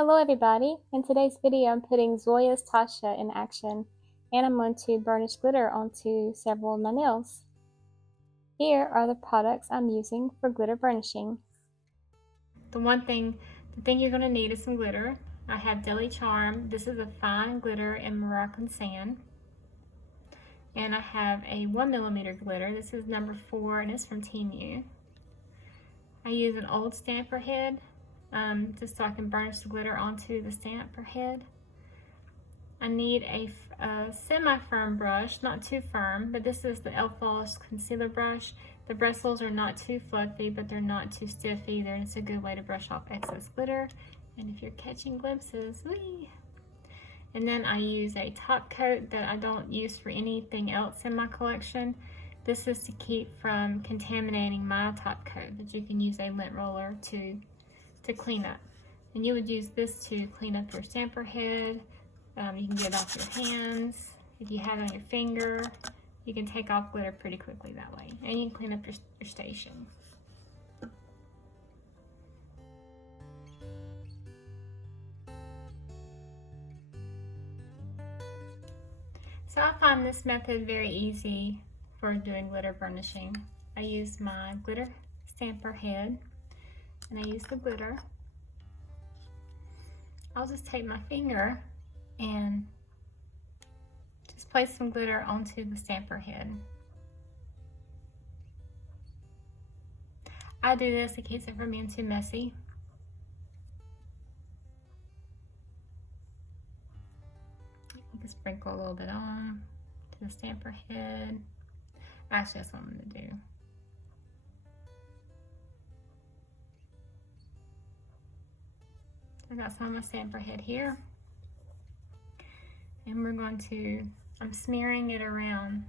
Hello everybody! In today's video I'm putting Zoya Tasha in action and I'm going to burnish glitter onto several of my nails. Here are the products I'm using for glitter burnishing. The thing you're going to need is some glitter. I have Deli Charm. This is a fine glitter in Moroccan sand. And I have a 1mm glitter. This is number 4 and it's from Temu. I use an old stamper head. Just so I can burnish the glitter onto the stamper head. I need a semi-firm brush, not too firm, but this is the Elf Flawless Concealer Brush. The bristles are not too fluffy, but they're not too stiff either, and it's a good way to brush off excess glitter. And if you're catching glimpses, whee! And then I use a top coat that I don't use for anything else in my collection. This is to keep from contaminating my top coat, but you can use a lint roller to clean up. And you would use this to clean up your stamper head. You can get it off your hands. If you have it on your finger, you can take off glitter pretty quickly that way. And you can clean up your station. So I find this method very easy for doing glitter burnishing. I use my glitter stamper head and I use the glitter. I'll just take my finger and just place some glitter onto the stamper head. I do this, it keeps it from being too messy. You can sprinkle a little bit on to the stamper head. Actually, that's what I'm going to do. I got some of my stamper head here. And I'm smearing it around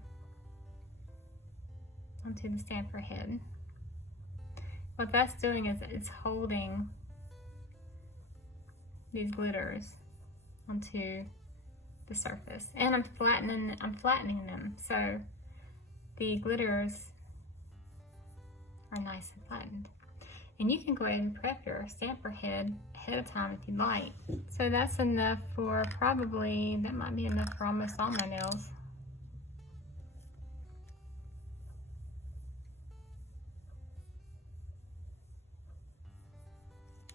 onto the stamper head. What that's doing is it's holding these glitters onto the surface. And I'm flattening them so the glitters are nice and flattened. And you can go ahead and prep your stamper head ahead of time if you'd like. So that's enough for that might be enough for almost all my nails.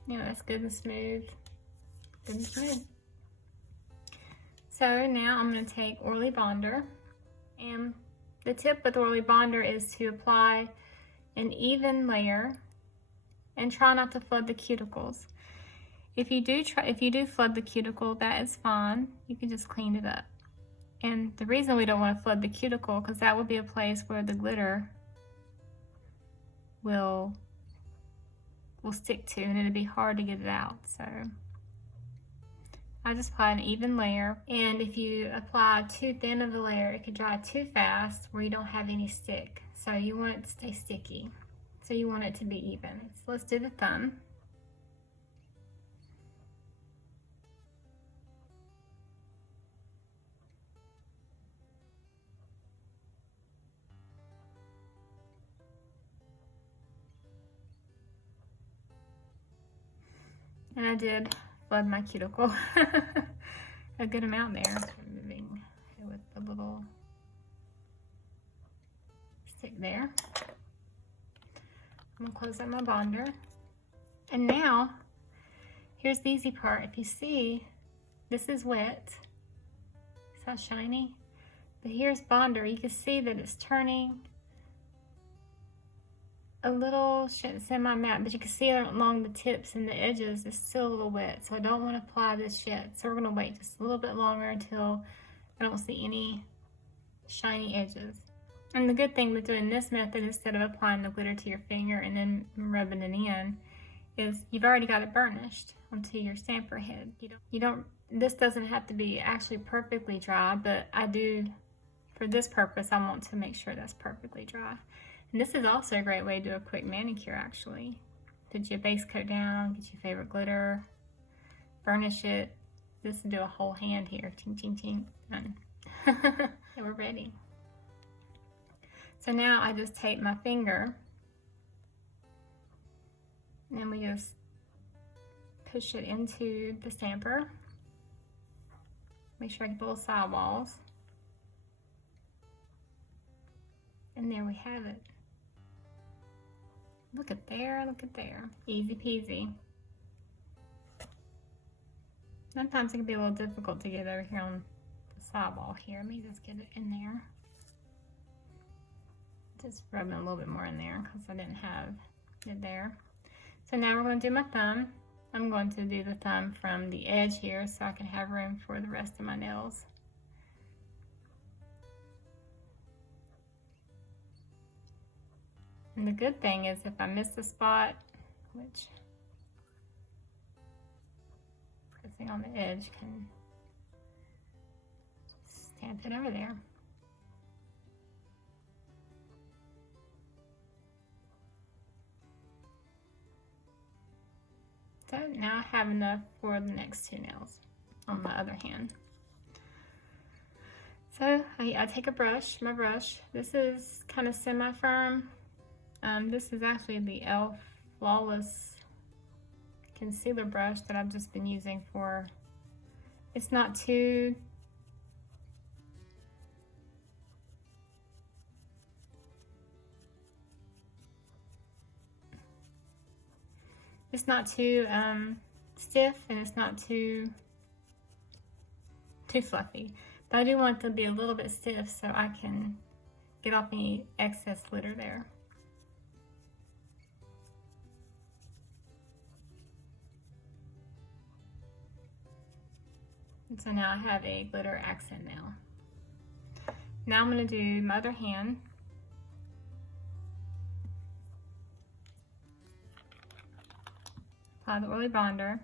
You know, that's good and smooth. Good and smooth. So now I'm going to take Oily Bonder. And the tip with Oily Bonder is to apply an even layer and try not to flood the cuticles. If you do flood the cuticle, that is fine. You can just clean it up. And the reason we don't want to flood the cuticle, because that will be a place where the glitter will stick to, and it'll be hard to get it out. So I just apply an even layer. And if you apply too thin of a layer, it could dry too fast where you don't have any stick. So you want it to stay sticky. So you want it to be even. So let's do the thumb. And I did flood my cuticle a good amount there. Removing it with the little stick there. I'm gonna close up my bonder. And now, here's the easy part. If you see, this is wet. It's how shiny. But here's bonder. You can see that it's turning a little semi-matte, but you can see along the tips and the edges, it's still a little wet. So I don't want to apply this yet. So we're gonna wait just a little bit longer until I don't see any shiny edges. And the good thing with doing this method, instead of applying the glitter to your finger and then rubbing it in, is you've already got it burnished onto your stamper head. This doesn't have to be actually perfectly dry, but I do, for this purpose, I want to make sure that's perfectly dry. And this is also a great way to do a quick manicure, actually. Put your base coat down, get your favorite glitter, burnish it. This will do a whole hand here. Ching, ching, ching. Done. And we're ready. So now I just take my finger and we just push it into the stamper. Make sure I get the little side walls. And there we have it. Look at there, look at there. Easy peasy. Sometimes it can be a little difficult to get over here on the side wall here. Let me just get it in there. Just rubbing a little bit more in there because I didn't have it there. So now we're going to do my thumb. I'm going to do the thumb from the edge here so I can have room for the rest of my nails. And the good thing is if I miss the spot, which pressing on the edge can stamp it over there. So now I have enough for the next two nails on my other hand. So I take a brush, my brush. This is kind of semi-firm. This is actually the e.l.f. Flawless concealer brush that I've just been using for, it's not too stiff, and it's not too fluffy. But I do want it to be a little bit stiff so I can get off any excess glitter there. And so now I have a glitter accent nail. Now I'm going to do my other hand. Apply the oily bonder.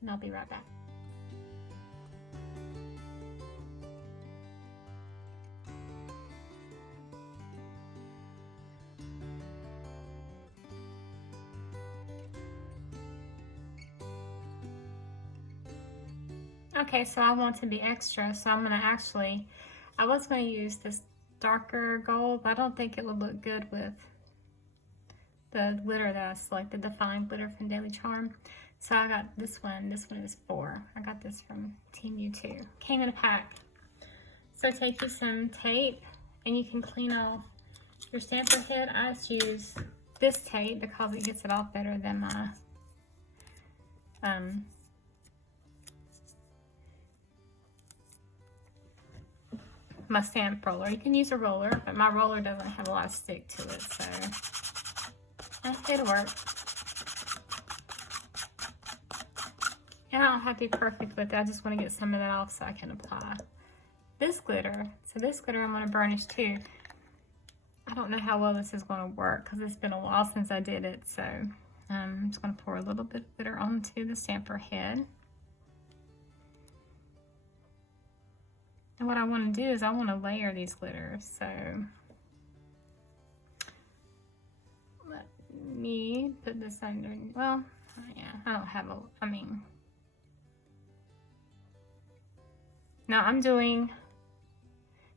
And I'll be right back. Okay, so I want to be extra, so I'm gonna actually, I was gonna use this darker gold, but I don't think it would look good with the glitter that I selected, the fine glitter from Daily Charm. So I got this one is 4. I got this from Team U2. Came in a pack. So take you some tape, and you can clean off your stamper head. I just use this tape because it gets it off better than my stamp roller. You can use a roller, but my roller doesn't have a lot of stick to it, so it'll work. And I don't have to be perfect with it. I just want to get some of that off so I can apply this glitter. So this glitter I'm going to burnish too. I don't know how well this is going to work because it's been a while since I did it. So I'm just going to pour a little bit of glitter onto the stamper head. And what I want to do is I want to layer these glitters. So let me put this under, well, yeah, I don't have a, now I'm doing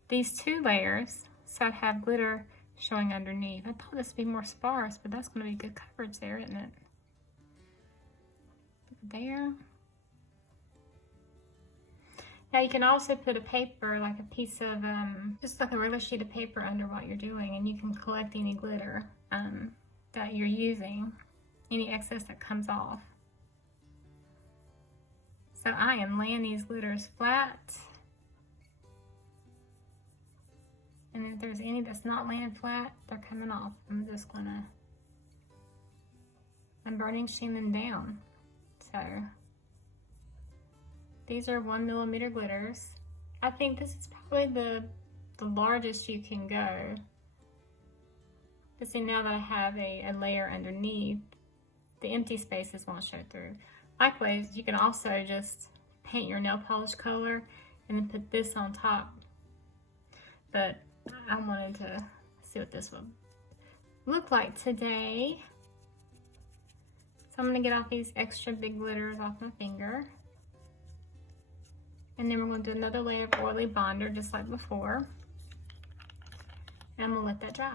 these 2 layers so I'd have glitter showing underneath. I thought this would be more sparse, but that's going to be good coverage there, isn't it? There. Now you can also put a paper, like a piece of, just like a regular sheet of paper under what you're doing, and you can collect any glitter that you're using, any excess that comes off. So I am laying these glitters flat. And if there's any that's not laying flat, they're coming off. I'm burnishing them down. So these are 1mm glitters. I think this is probably the largest you can go. But see, now that I have a layer underneath, the empty spaces won't show through. Likewise, you can also just paint your nail polish color and then put this on top. But I wanted to see what this would look like today. So I'm going to get off these extra big glitters off my finger. And then we're going to do another layer of oily bonder just like before. And I'm going to let that dry.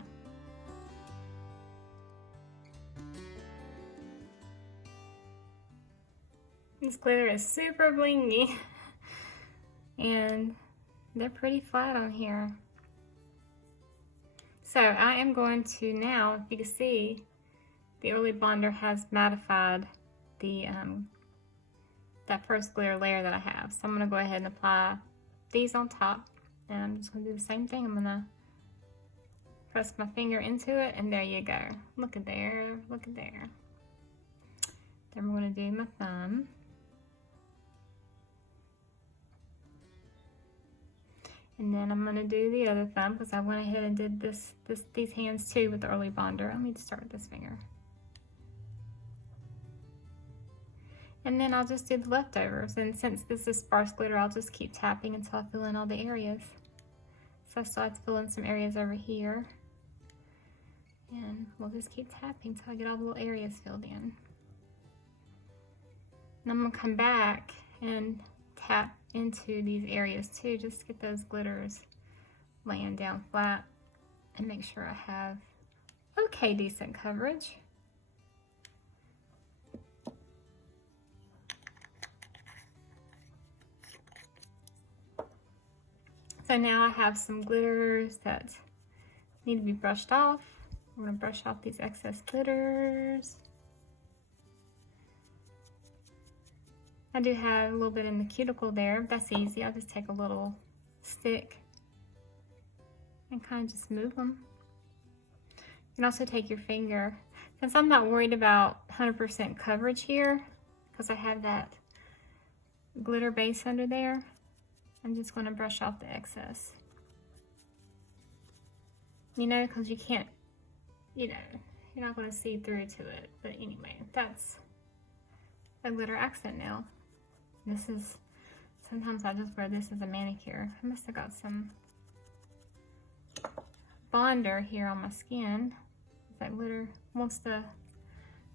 This glitter is super blingy and they're pretty flat on here. So I am going to now, if you can see, the early bonder has mattified the that first glitter layer that I have. So I'm gonna go ahead and apply these on top, and I'm just gonna do the same thing. I'm gonna press my finger into it, and there you go. Look at there, look at there. Then we're gonna do my thumb. And then I'm gonna do the other thumb because I went ahead and did these hands too with the early bonder. I need to start with this finger. And then I'll just do the leftovers. And since this is sparse glitter, I'll just keep tapping until I fill in all the areas. So I still have to fill in some areas over here. And we'll just keep tapping until I get all the little areas filled in. And I'm gonna come back and tap into these areas too, just to get those glitters laying down flat and make sure I have okay decent coverage. So now I have some glitters that need to be brushed off. I'm gonna brush off these excess glitters. I do have a little bit in the cuticle there. That's easy. I'll just take a little stick and kind of just move them. You can also take your finger. Since I'm not worried about 100% coverage here, because I have that glitter base under there, I'm just going to brush off the excess. You know, because you can't, you know, you're not going to see through to it. But anyway, that's a glitter accent nail. This is, sometimes I just wear this as a manicure. I must have got some bonder here on my skin. That glitter wants to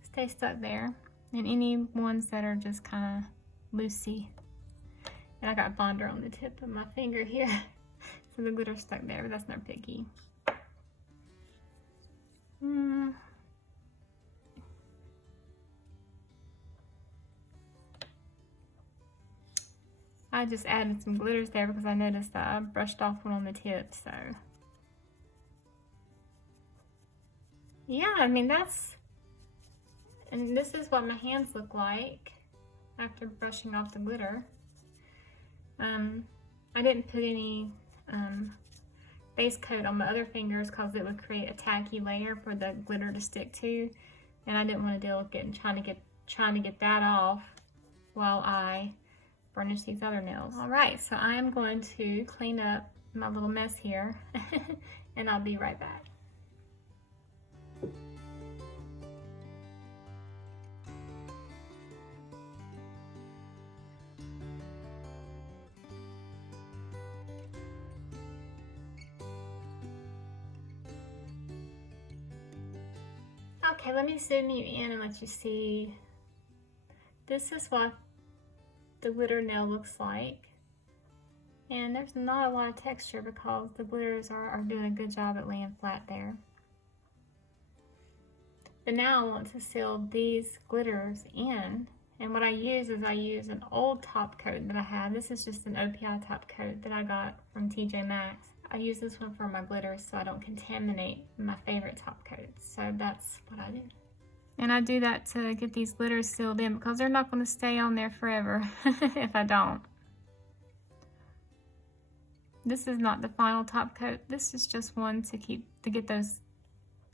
stay stuck there. And any ones that are just kind of loosey. And I got bonder on the tip of my finger here. So the glitter's stuck there, but that's not picky. I just added some glitters there because I noticed that I brushed off one on the tip, so. Yeah, I mean and this is what my hands look like after brushing off the glitter. I didn't put any base coat on my other fingers because it would create a tacky layer for the glitter to stick to, and I didn't want to deal with trying to get that off while I burnish these other nails. All right, so I'm going to clean up my little mess here and I'll be right back. Okay, let me zoom you in and let you see. This is what the glitter nail looks like. And there's not a lot of texture because the glitters are doing a good job at laying flat there. But now I want to seal these glitters in. And what I use is an old top coat that I have. This is just an OPI top coat that I got from TJ Maxx. I use this one for my glitters so I don't contaminate my favorite top coats. So that's what I do. And I do that to get these glitters sealed in because they're not going to stay on there forever if I don't. This is not the final top coat. This is just one to get those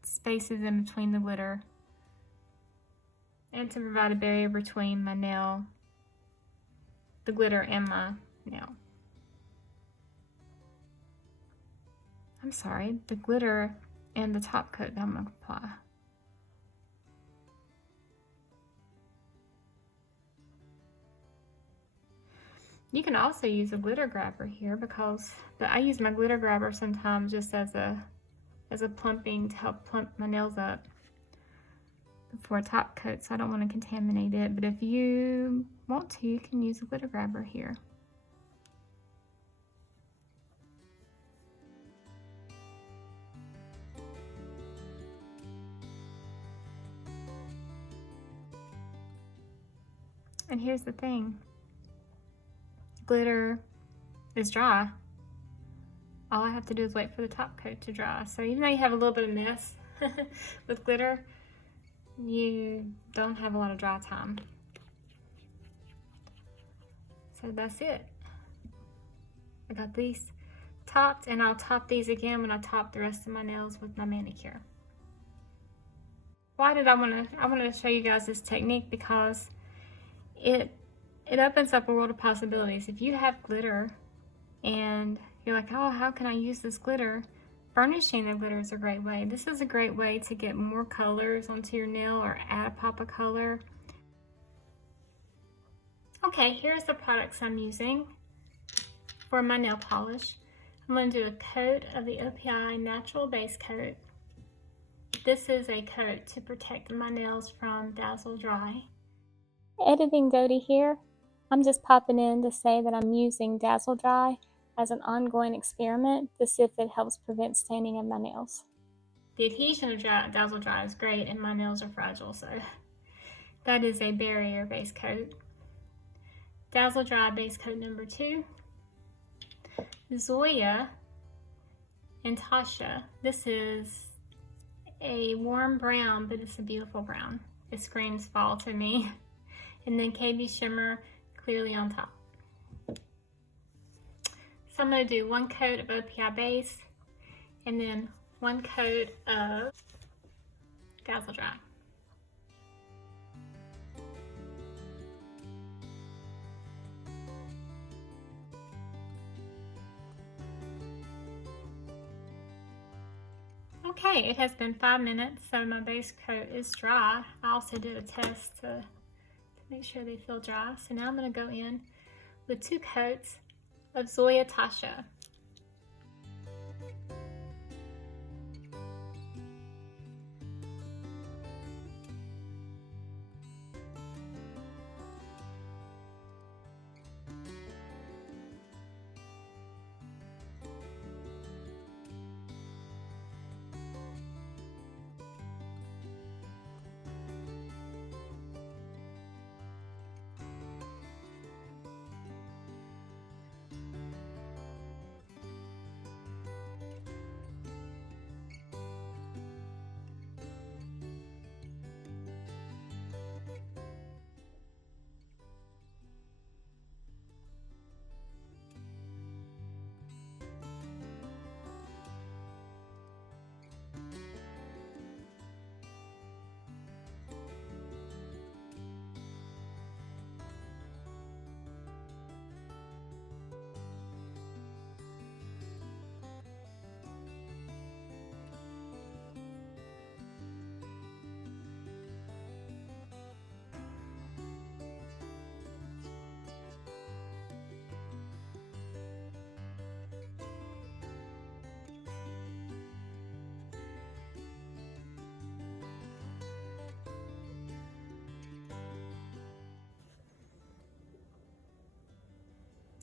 spaces in between the glitter and to provide a barrier between my nail, the glitter, and my nail. I'm sorry, the glitter and the top coat that I'm going to apply. You can also use a glitter grabber here but I use my glitter grabber sometimes just as a plumping to help plump my nails up before a top coat, so I don't want to contaminate it. But if you want to, you can use a glitter grabber here. And here's the thing. Glitter is dry. All I have to do is wait for the top coat to dry. So even though you have a little bit of mess with glitter, you don't have a lot of dry time. So that's it. I got these topped, and I'll top these again when I top the rest of my nails with my manicure. Why did I want to show you guys this technique? Because it opens up a world of possibilities. If you have glitter and you're like, oh, how can I use this glitter? Burnishing the glitter is a great way. This is a great way to get more colors onto your nail or add a pop of color. Okay, here's the products I'm using for my nail polish. I'm going to do a coat of the OPI Natural Base Coat. This is a coat to protect my nails from dazzle dry. Editing Dodie here. I'm just popping in to say that I'm using Dazzle Dry as an ongoing experiment to see if it helps prevent staining of my nails. The adhesion of Dazzle Dry is great, and my nails are fragile, so that is a barrier base coat. Dazzle Dry base coat number 2. Zoya and Tasha. This is a warm brown, but it's a beautiful brown. It screams fall to me. And then KB Shimmer clearly on top. So I'm going to do one coat of OPI base and then one coat of Dazzle Dry. Okay, it has been 5 minutes, so my base coat is dry. I also did a test to make sure they feel dry. So now I'm going to go in with 2 coats of Zoya Tasha.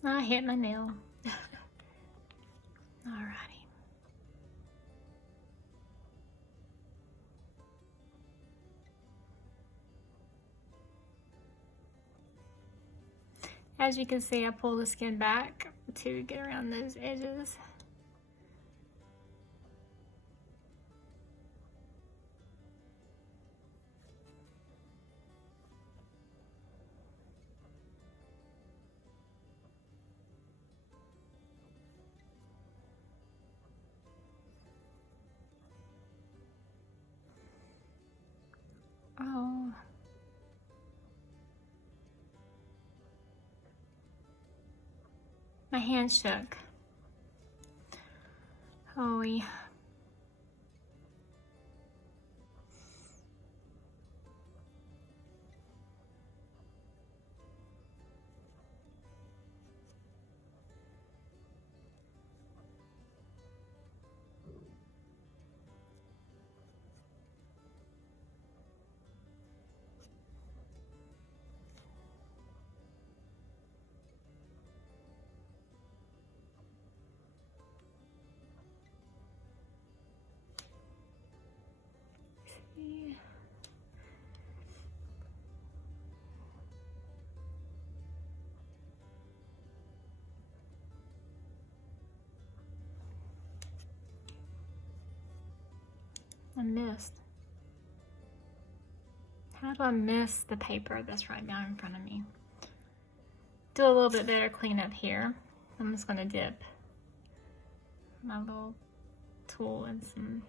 I hit my nail. Alrighty. As you can see, I pull the skin back to get around those edges. Oh. My hand shook. Oh, yeah. I missed. How do I miss the paper that's right down in front of me? Do a little bit better cleanup here. I'm just gonna dip my little tool in some.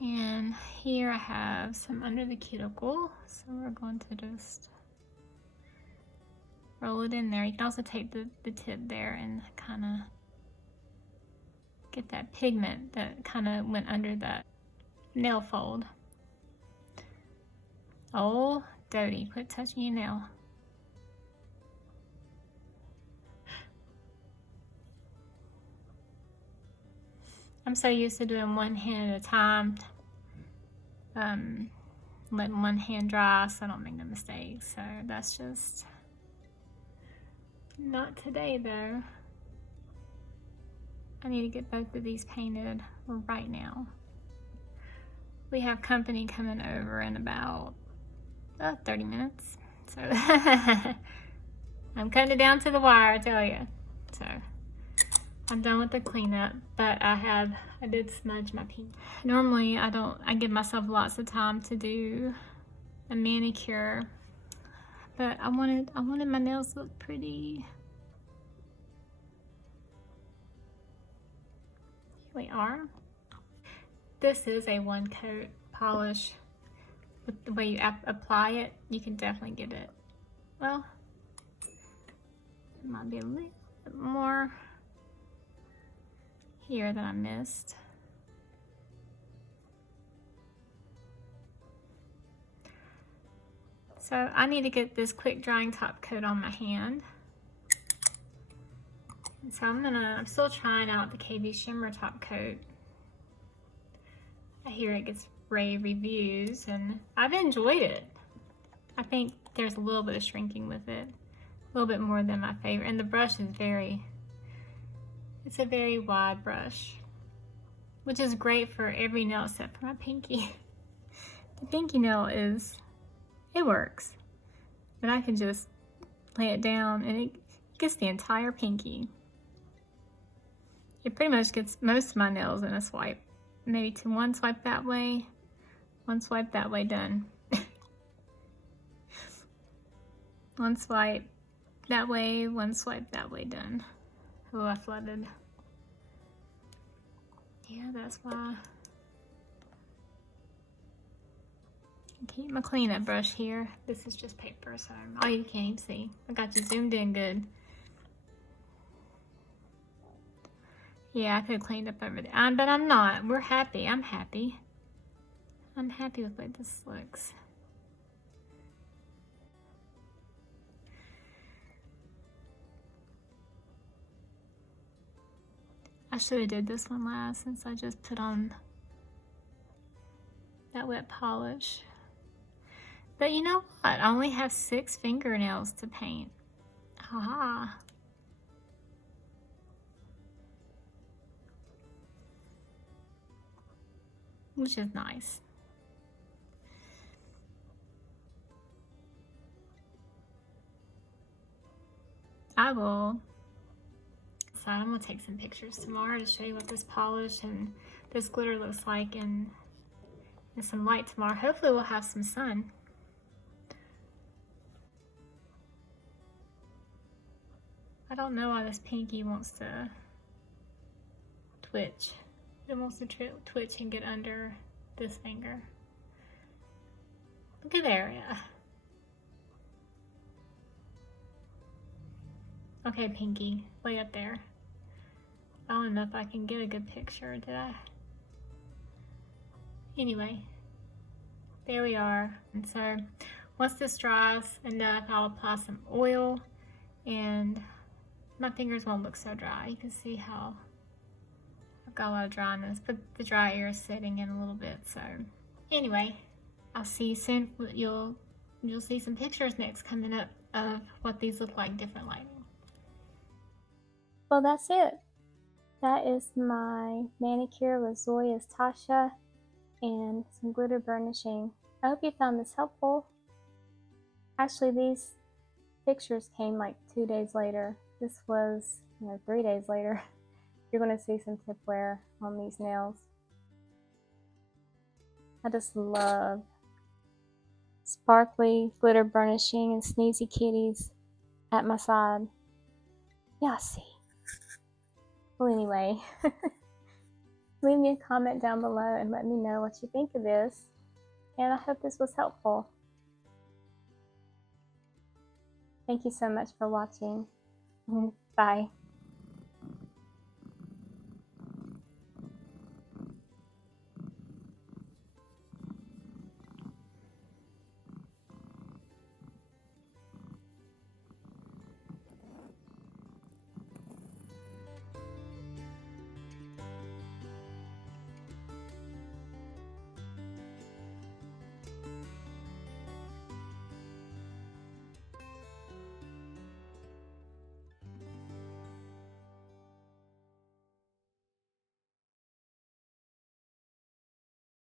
And here I have some under the cuticle. So we're going to just roll it in there. You can also take the tip there and kind of get that pigment that kind of went under that nail fold. Oh, Dodie, quit touching your nail. I'm so used to doing one hand at a time, letting one hand dry so I don't make no mistakes. So that's just not today though. I need to get both of these painted right now. We have company coming over in about 30 minutes. So I'm cutting it down to the wire, I tell you. So I'm done with the cleanup, but I did smudge my pink. Normally I give myself lots of time to do a manicure, but I wanted my nails to look pretty. Here we are. This is a one coat polish. With the way you apply it, you can definitely get it. Well, it might be a little bit more here that I missed. So I need to get this quick drying top coat on my hand. And so I'm still trying out the KB Shimmer top coat. I hear it gets rave reviews and I've enjoyed it. I think there's a little bit of shrinking with it, a little bit more than my favorite. And the brush is it's a very wide brush, which is great for every nail except for my pinky. The pinky nail it works, but I can just lay it down and it gets the entire pinky. It pretty much gets most of my nails in a swipe. Maybe one swipe that way, one swipe that way, done. One swipe that way, one swipe that way, done. Oh, I flooded. Yeah, that's why. Keep my cleanup brush here. This is just paper, so you can't even see. I got you zoomed in good. Yeah, I could have cleaned up over there, but I'm not. We're happy. I'm happy. I'm happy with the way this looks. I should have did this one last since I just put on that wet polish. But you know what? I only have 6 fingernails to paint. Haha. Which is nice. I will decide. I'm gonna take some pictures tomorrow to show you what this polish and this glitter looks like in some light tomorrow. Hopefully we'll have some sun. I don't know why this pinky wants to twitch. It wants to twitch and get under this finger. Look at there, yeah. Okay, pinky, way up there. I don't know if I can get a good picture, did I? Anyway, there we are. And so once this dries enough, I'll apply some oil and my fingers won't look so dry. You can see how I've got a lot of dryness, but the dry air is setting in a little bit. So anyway, I'll see you soon. You'll see some pictures next coming up of what these look like different lighting. Well, that's it. That is my manicure with Zoya Tasha and some glitter burnishing. I hope you found this helpful. Actually, these pictures came like 2 days later. This was, 3 days later. You're going to see some tip wear on these nails. I just love sparkly glitter burnishing and sneezy kitties at my side. Y'all see. Well, anyway, leave me a comment down below and let me know what you think of this. And I hope this was helpful. Thank you so much for watching. Bye.